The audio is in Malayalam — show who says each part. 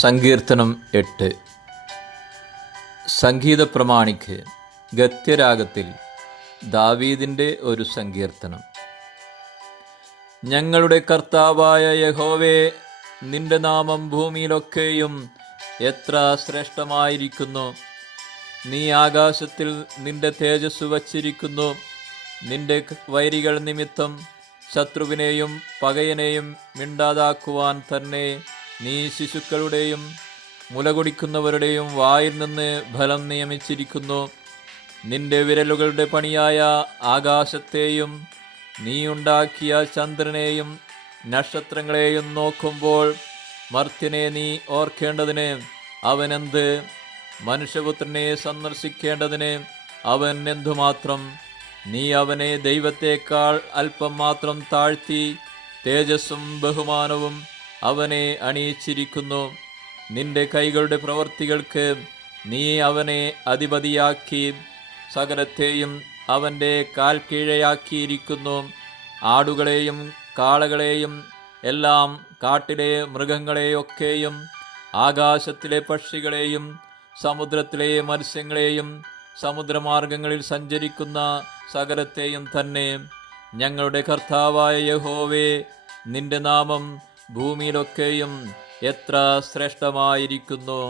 Speaker 1: സങ്കീർത്തനം എട്ട്. സംഗീത പ്രമാണിക്ക് ഗത്യരാഗത്തിൽ ദാവീദിന്റെ ഒരു സങ്കീർത്തനം. ഞങ്ങളുടെ കർത്താവായ യഹോവേ നിന്റെ നാമം ഭൂമിയിലൊക്കെയും എത്ര ശ്രേഷ്ഠമായിരിക്കുന്നു. നീ ആകാശത്തിൽ നിന്റെ തേജസ് വച്ചിരിക്കുന്നു. നിന്റെ വൈരികൾ നിമിത്തം ശത്രുവിനെയും പകയനെയും മിണ്ടാതാക്കുവാൻ തന്നെ നീ ശിശുക്കളുടെയും മുലകുടിക്കുന്നവരുടെയും വായിൽ നിന്ന് ഫലം നിയമിച്ചിരിക്കുന്നു. നിന്റെ വിരലുകളുടെ പണിയായ ആകാശത്തെയും നീ ഉണ്ടാക്കിയ ചന്ദ്രനെയും നക്ഷത്രങ്ങളെയും നോക്കുമ്പോൾ മർത്യനെ നീ ഓർക്കേണ്ടതിന് അവനെന്ത്? മനുഷ്യപുത്രനെ സന്ദർശിക്കേണ്ടതിന് അവൻ എന്തുമാത്രം? നീ അവനെ ദൈവത്തേക്കാൾ അല്പം മാത്രം താഴ്ത്തി തേജസ്സും ബഹുമാനവും അവനെ അണിയിച്ചിരിക്കുന്നു. നിന്റെ കൈകളുടെ പ്രവർത്തികൾക്ക് നീ അവനെ അധിപതിയാക്കി. സകലത്തെയും അവന്റെ കാൽ കീഴയാക്കിയിരിക്കുന്നു. ആടുകളെയും കാളകളെയും എല്ലാം കാട്ടിലെ മൃഗങ്ങളെയൊക്കെയും ആകാശത്തിലെ പക്ഷികളെയും സമുദ്രത്തിലെ മത്സ്യങ്ങളെയും സമുദ്രമാർഗങ്ങളിൽ സഞ്ചരിക്കുന്ന സകലത്തെയും തന്നെ ഞങ്ങളുടെ കർത്താവായ യഹോവേ നിന്റെ നാമം ഭൂമിയിലൊക്കെയും എത്ര ശ്രേഷ്ഠമായിരിക്കുന്നു?